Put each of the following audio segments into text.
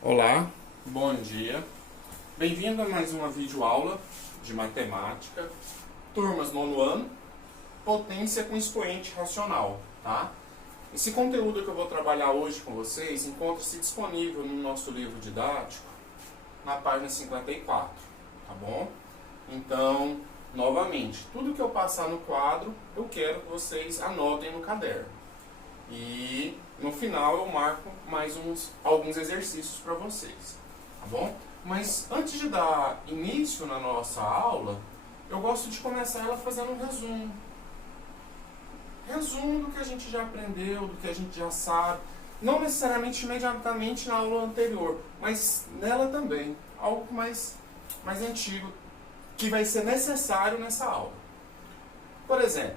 Olá, bom dia. Bem-vindo a mais uma videoaula de matemática, turmas nono ano, potência com expoente racional, tá? Esse conteúdo que eu vou trabalhar hoje com vocês encontra-se disponível no nosso livro didático, na página 54, tá bom? Então, novamente, tudo que eu passar no quadro, eu quero que vocês anotem no caderno. E no final eu marco mais alguns exercícios para vocês, tá bom? Mas antes de dar início na nossa aula, eu gosto de começar ela fazendo um resumo. Resumo do que a gente já aprendeu, do que a gente já sabe. Não necessariamente imediatamente na aula anterior, mas nela também. Algo mais antigo, que vai ser necessário nessa aula. Por exemplo,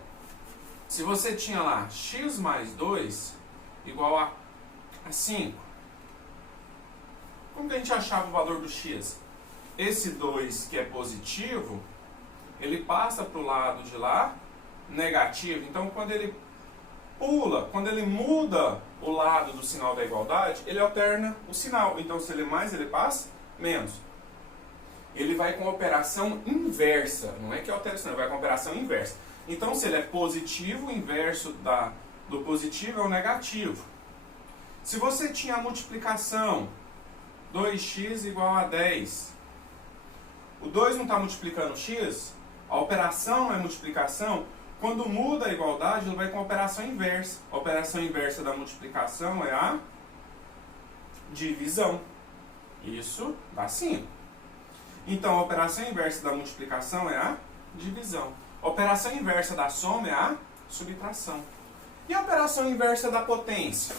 se você tinha lá x mais 2 igual a 5, como que a gente achava o valor do x? Esse 2 que é positivo, ele passa para o lado de lá negativo. Então, quando ele muda o lado do sinal da igualdade, ele alterna o sinal. Então, se ele mais, ele passa menos. Ele vai com operação inversa. Não é que alteração, ele vai com operação inversa. Então, se ele é positivo, o inverso do positivo é o negativo. Se você tinha a multiplicação 2x igual a 10, o 2 não está multiplicando x, a operação é multiplicação. Quando muda a igualdade, ele vai com a operação inversa. A operação inversa da multiplicação é a divisão. Isso dá 5. Então, a operação inversa da multiplicação é a divisão. A operação inversa da soma é a subtração. E a operação inversa da potência?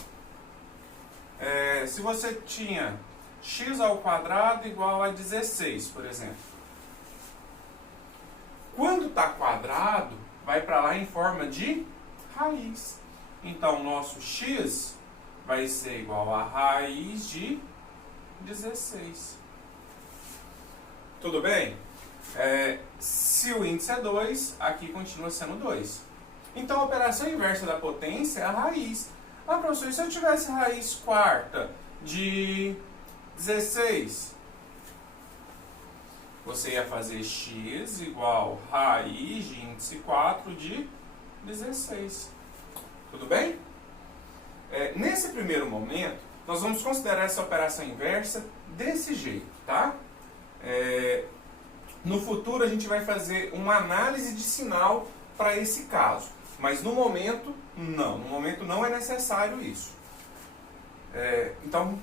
Se você tinha x ao quadrado igual a 16, por exemplo. Quando está quadrado, vai para lá em forma de raiz. Então, nosso x vai ser igual a raiz de 16. Tudo bem? Se o índice é 2, aqui continua sendo 2. Então, a operação inversa da potência é a raiz. Ah, professor, e se eu tivesse raiz quarta de 16? Você ia fazer x igual raiz de índice 4 de 16. Tudo bem? Nesse primeiro momento, nós vamos considerar essa operação inversa desse jeito, tá? No futuro a gente vai fazer uma análise de sinal para esse caso. Mas no momento, não. No momento não é necessário isso. Então,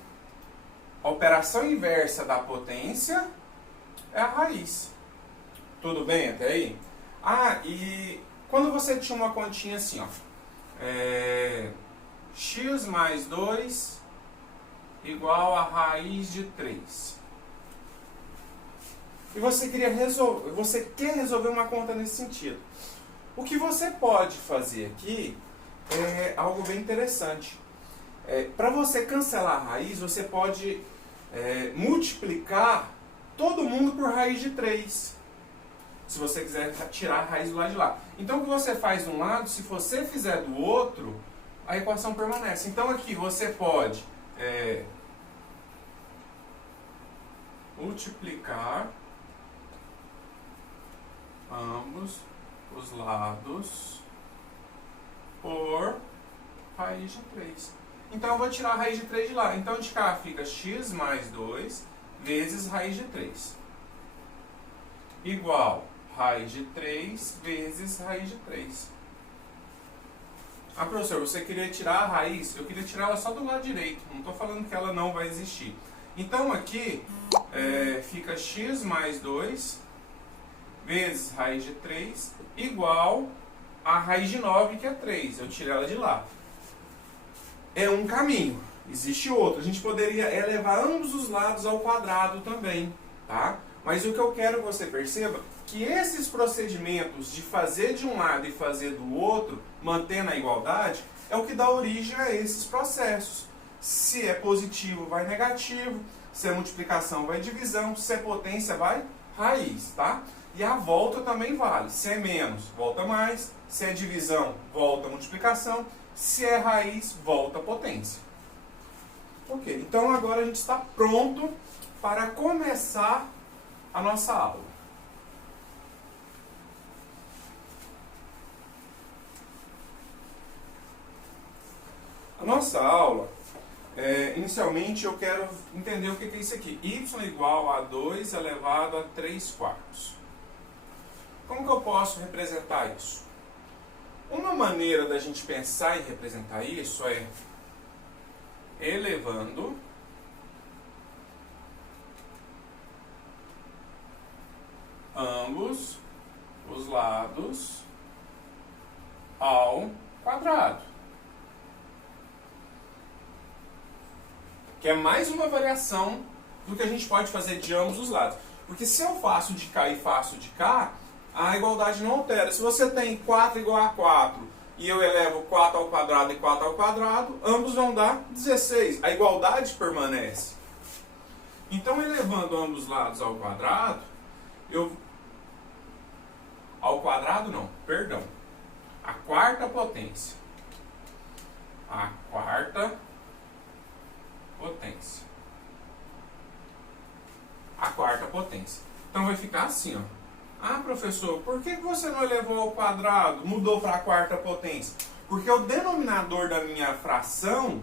a operação inversa da potência é a raiz. Tudo bem até aí? E quando você tinha uma continha assim, ó, x mais 2 igual a raiz de 3. E você quer resolver uma conta nesse sentido. O que você pode fazer aqui é algo bem interessante. Para você cancelar a raiz, você pode multiplicar todo mundo por raiz de 3. Se você quiser tirar a raiz do lado de lá. Então, o que você faz de um lado, se você fizer do outro, a equação permanece. Então, aqui você pode multiplicar ambos os lados por raiz de 3. Então, eu vou tirar a raiz de 3 de lá. Então, de cá fica x mais 2 vezes raiz de 3. Igual raiz de 3 vezes raiz de 3. Ah, professor, você queria tirar a raiz? Eu queria tirar ela só do lado direito. Não estou falando que ela não vai existir. Então, aqui fica x mais 2 vezes raiz de 3 igual a raiz de 9, que é 3. Eu tiro ela de lá. É um caminho. Existe outro. A gente poderia elevar ambos os lados ao quadrado também, tá? Mas o que eu quero que você perceba que esses procedimentos de fazer de um lado e fazer do outro, mantendo a igualdade, é o que dá origem a esses processos. Se é positivo, vai negativo. Se é multiplicação, vai divisão. Se é potência, vai raiz, tá? E a volta também vale. Se é menos, volta mais. Se é divisão, volta multiplicação. Se é raiz, volta potência. Ok, então agora a gente está pronto para começar a nossa aula. A nossa aula, inicialmente eu quero entender o que é isso aqui. Y igual a 2 elevado a 3/4. Como que eu posso representar isso? Uma maneira da gente pensar em representar isso é elevando ambos os lados ao quadrado. Que é mais uma variação do que a gente pode fazer de ambos os lados. Porque se eu faço de cá e faço de cá, a igualdade não altera. Se você tem 4 igual a 4 e eu elevo 4 ao quadrado e 4 ao quadrado, ambos vão dar 16. A igualdade permanece. Então, elevando ambos os lados ao quadrado, ao quadrado não, perdão. A quarta potência. A quarta potência. A quarta potência. Então vai ficar assim, ó. Ah, professor, por que você não elevou ao quadrado, mudou para a quarta potência? Porque o denominador da minha fração,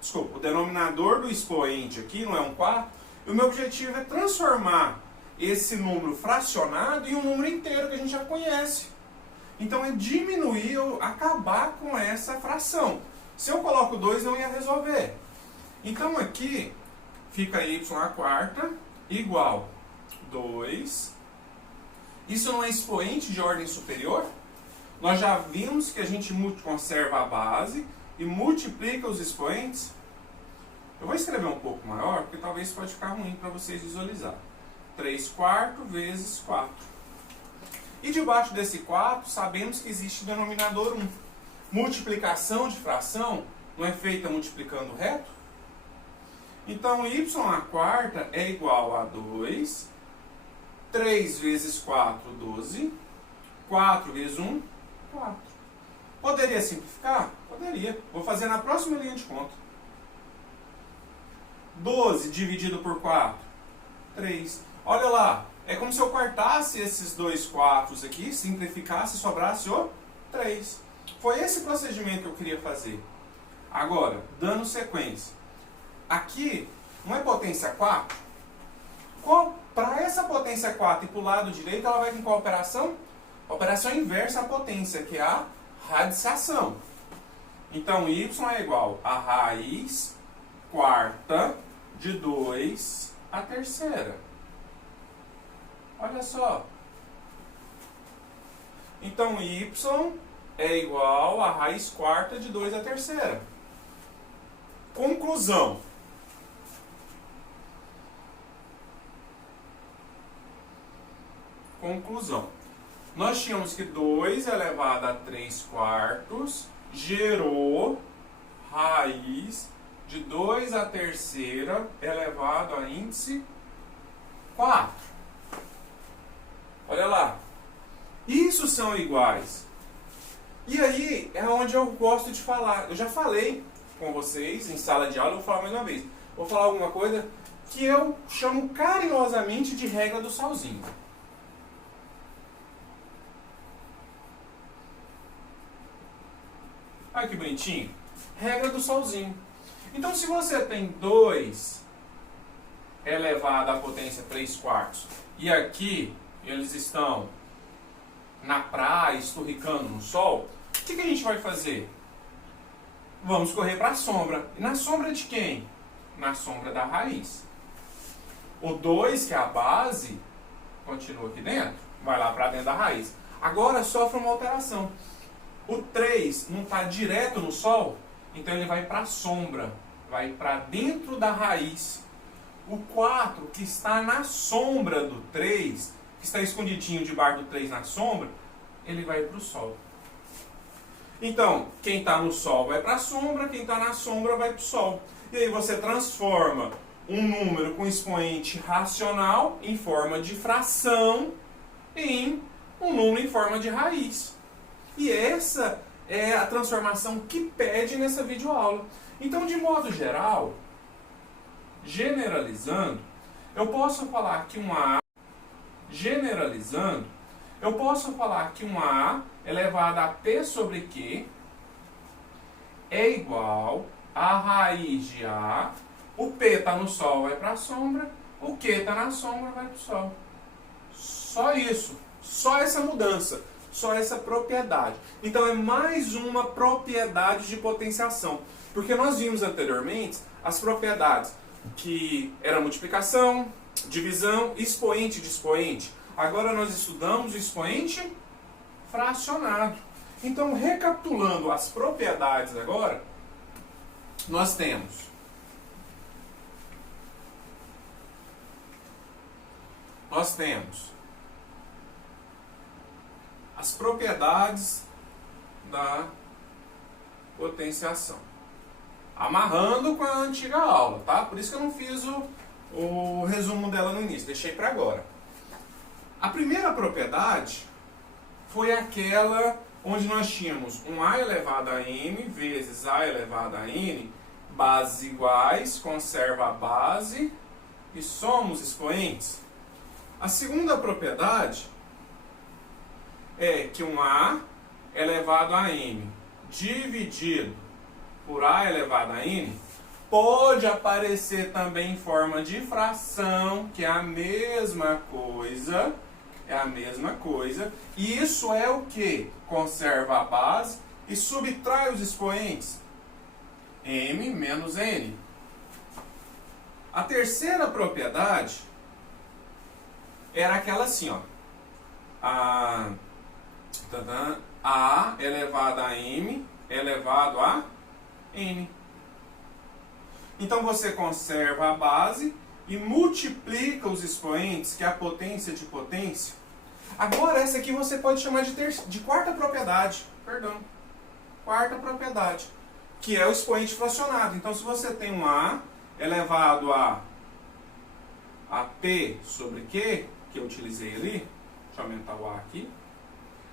desculpa, o denominador do expoente aqui não é um 4, e o meu objetivo é transformar esse número fracionado em um número inteiro que a gente já conhece. Então é diminuir, acabar com essa fração. Se eu coloco 2, não ia resolver. Então aqui fica y à quarta igual 2. Isso não é expoente de ordem superior? Nós já vimos que a gente conserva a base e multiplica os expoentes. Eu vou escrever um pouco maior, porque talvez pode ficar ruim para vocês visualizar. 3/4 vezes 4. E debaixo desse 4, sabemos que existe o denominador 1. Multiplicação de fração não é feita multiplicando reto? Então, y à quarta é igual a 2. 3 vezes 4, 12. 4 vezes 1, 4. Poderia simplificar? Poderia. Vou fazer na próxima linha de conta. 12 dividido por 4, 3. Olha lá, é como se eu cortasse esses dois 4 aqui, simplificasse e sobrasse o 3. Foi esse procedimento que eu queria fazer. Agora, dando sequência. Aqui, não é potência 4? Para essa potência 4 e para o lado direito, ela vai com qual operação? A operação inversa à potência, que é a radiciação. Então, y é igual a raiz quarta de 2 à terceira. Olha só. Então, y é igual a raiz quarta de 2 à terceira. Conclusão. Conclusão. Nós tínhamos que 2 elevado a 3/4 gerou raiz de 2 à terceira elevado a índice 4. Olha lá. Isso são iguais. E aí é onde eu gosto de falar. Eu já falei com vocês em sala de aula, eu vou falar mais uma vez. Vou falar alguma coisa que eu chamo carinhosamente de regra do salzinho. Olha que bonitinho. Regra do solzinho. Então, se você tem 2 elevado à potência 3/4 e aqui eles estão na praia, esturricando no sol, o que a gente vai fazer? Vamos correr para a sombra. E na sombra de quem? Na sombra da raiz. O 2, que é a base, continua aqui dentro, vai lá para dentro da raiz. Agora sofre uma alteração. O 3 não está direto no sol, então ele vai para a sombra, vai para dentro da raiz. O 4, que está na sombra do 3, que está escondidinho debaixo do 3 na sombra, ele vai para o sol. Então, quem está no sol vai para a sombra, quem está na sombra vai para o sol. E aí você transforma um número com expoente racional em forma de fração em um número em forma de raiz. E essa é a transformação que pede nessa videoaula. Então, de modo geral, generalizando, eu posso falar que um A, generalizando, eu posso falar que um A elevado a P sobre Q é igual a raiz de A. O P está no Sol, vai para a sombra. O Q está na sombra, vai para o Sol. Só isso. Só essa mudança. Só essa propriedade. Então é mais uma propriedade de potenciação. Porque nós vimos anteriormente as propriedades que era multiplicação, divisão, expoente de expoente. Agora nós estudamos o expoente fracionado. Então, recapitulando as propriedades agora, nós temos as propriedades da potenciação. Amarrando com a antiga aula, tá? Por isso que eu não fiz o resumo dela no início, deixei para agora. A primeira propriedade foi aquela onde nós tínhamos um A elevado a N vezes A elevado a N, bases iguais, conserva a base e somos expoentes. A segunda propriedade é que um A elevado a N dividido por A elevado a N pode aparecer também em forma de fração, que é a mesma coisa. E isso é o que? Conserva a base e subtrai os expoentes. M menos N. A terceira propriedade era aquela assim, ó. A elevado a M elevado a N. Então você conserva a base e multiplica os expoentes, que é a potência de potência. Agora essa aqui você pode chamar de quarta propriedade. Quarta propriedade, que é o expoente fracionado. Então se você tem um A elevado a P sobre Q, que eu utilizei ali, deixa eu aumentar o A aqui.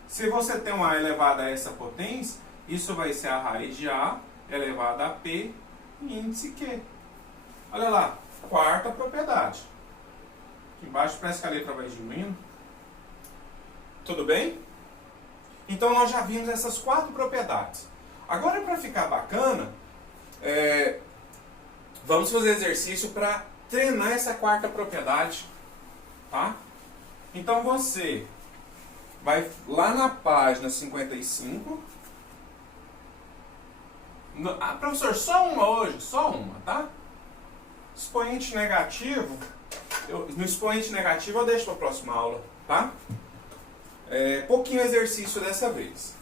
Se você tem um A elevado a essa potência, isso vai ser a raiz de A elevada a P e índice Q. Olha lá, quarta propriedade. Aqui embaixo parece que a letra vai diminuindo. Tudo bem? Então nós já vimos essas quatro propriedades. Agora, para ficar bacana, vamos fazer exercício para treinar essa quarta propriedade. Tá? Então você vai lá na página 55. Professor, só uma hoje? Só uma, tá? Expoente negativo, no expoente negativo eu deixo para a próxima aula, tá? Pouquinho exercício dessa vez.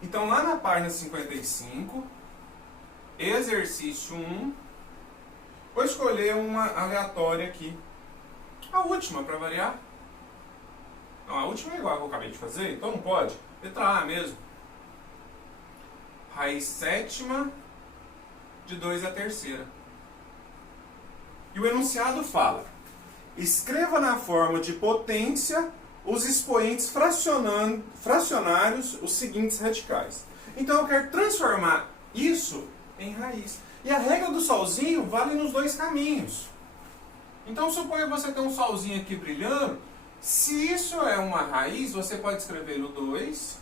Então lá na página 55, exercício 1, vou escolher uma aleatória aqui. A última, para variar. Não, a última é igual a que eu acabei de fazer, então não pode. Letra A mesmo. Raiz sétima de 2 à terceira. E o enunciado fala: escreva na forma de potência os expoentes fracionários, os seguintes radicais. Então eu quero transformar isso em raiz. E a regra do solzinho vale nos dois caminhos. Então suponha que você tem um solzinho aqui brilhando. Se isso é uma raiz, você pode escrever no 2.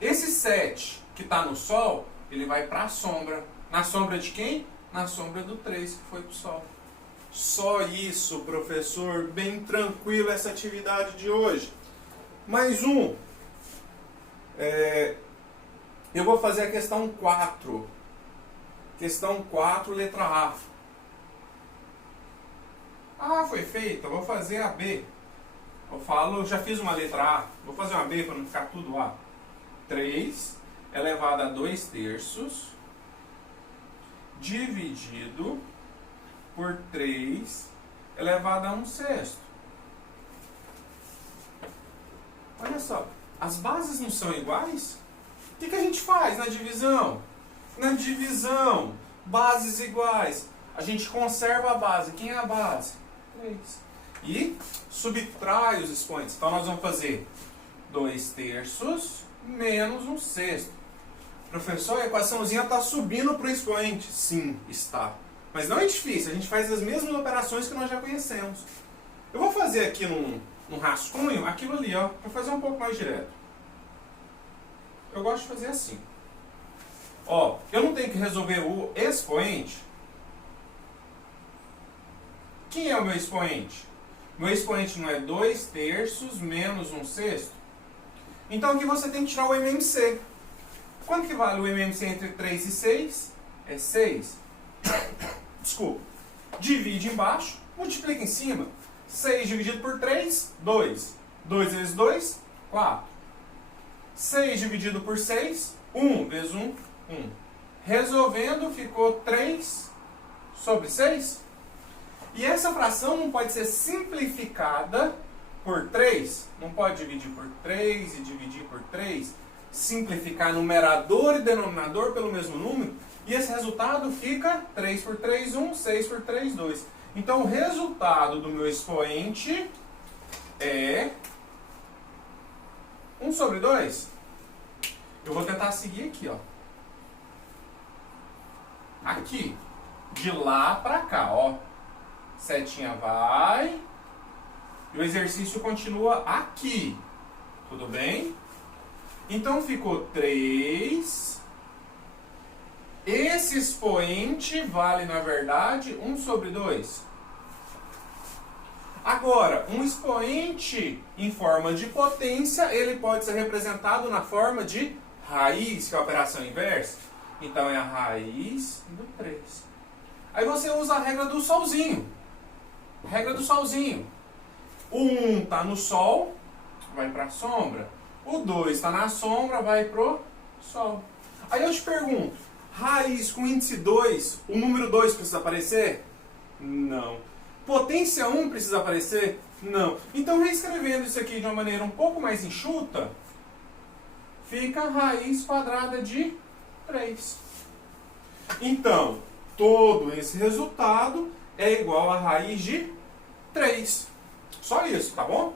Esse 7 que está no Sol, ele vai para a sombra. Na sombra de quem? Na sombra do 3 que foi para o Sol. Só isso, professor. Bem tranquilo essa atividade de hoje. Mais um. Eu vou fazer a questão 4. Questão 4, letra A. Ah, foi feita. Eu vou fazer a B. Eu já fiz uma letra A. Vou fazer uma B para não ficar tudo A. 3 elevado a 2 terços dividido por 3 elevado a 1 sexto. Olha só, as bases não são iguais? O que a gente faz na divisão? Na divisão, bases iguais. A gente conserva a base. Quem é a base? 3. E subtrai os expoentes. Então nós vamos fazer 2 terços menos 1 sexto. Professor, a equaçãozinha está subindo para o expoente. Sim, está. Mas não é difícil, a gente faz as mesmas operações que nós já conhecemos. Eu vou fazer aqui num rascunho aquilo ali, ó, para fazer um pouco mais direto. Eu gosto de fazer assim. Ó, eu não tenho que resolver o expoente. Quem é o meu expoente? Meu expoente não é 2/3 menos 1/6? Então aqui você tem que tirar o MMC. Quanto que vale o MMC entre 3 e 6? É 6. Desculpa. Divide embaixo, multiplica em cima. 6 dividido por 3, 2. 2 vezes 2, 4. 6 dividido por 6, 1 vezes 1, 1. Resolvendo, ficou 3 sobre 6. E essa fração não pode ser simplificada por 3. Não pode dividir por 3 e dividir por 3. Simplificar numerador e denominador pelo mesmo número. E esse resultado fica 3 por 3, 1, 6 por 3, 2. Então o resultado do meu expoente é 1 sobre 2. Eu vou tentar seguir aqui, ó. Aqui. De lá pra cá, ó. Setinha vai. E o exercício continua aqui. Tudo bem? Então ficou 3. Esse expoente vale, na verdade, 1 sobre 2. Agora, um expoente em forma de potência, ele pode ser representado na forma de raiz, que é a operação inversa. Então é a raiz do 3. Aí você usa a regra do solzinho. Regra do solzinho. O 1 está no sol, vai para a sombra. O 2 está na sombra, vai pro sol. Aí eu te pergunto, raiz com índice 2, o número 2 precisa aparecer? Não. Potência 1 precisa aparecer? Não. Então, reescrevendo isso aqui de uma maneira um pouco mais enxuta, fica raiz quadrada de 3. Então, todo esse resultado é igual a raiz de 3. Só isso, tá bom?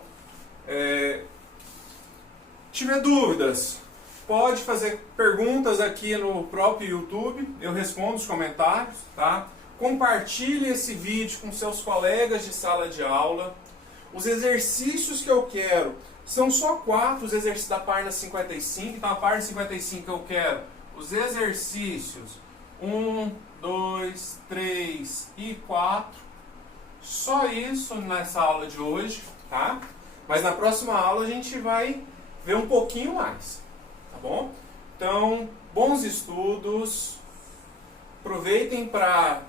Tiver dúvidas, pode fazer perguntas aqui no próprio YouTube, eu respondo os comentários, tá? Compartilhe esse vídeo com seus colegas de sala de aula. Os exercícios que eu quero são só 4, os exercícios da página 55. Então, a página 55 eu quero os exercícios 1, 2, 3 e 4. Só isso nessa aula de hoje, tá? Mas na próxima aula a gente vai ver um pouquinho mais, tá bom? Então, bons estudos. Aproveitem para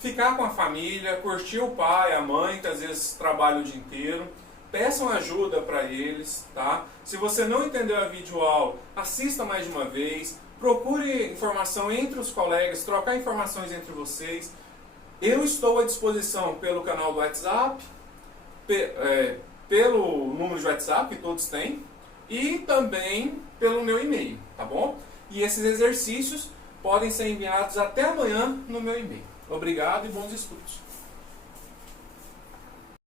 ficar com a família, curtir o pai, a mãe, que às vezes trabalham o dia inteiro. Peçam ajuda para eles, tá? Se você não entendeu a videoaula, assista mais de uma vez. Procure informação entre os colegas, trocar informações entre vocês. Eu estou à disposição pelo canal do WhatsApp, pelo número de WhatsApp que todos têm, e também pelo meu e-mail, tá bom? E esses exercícios podem ser enviados até amanhã no meu e-mail. Obrigado e bons estudos.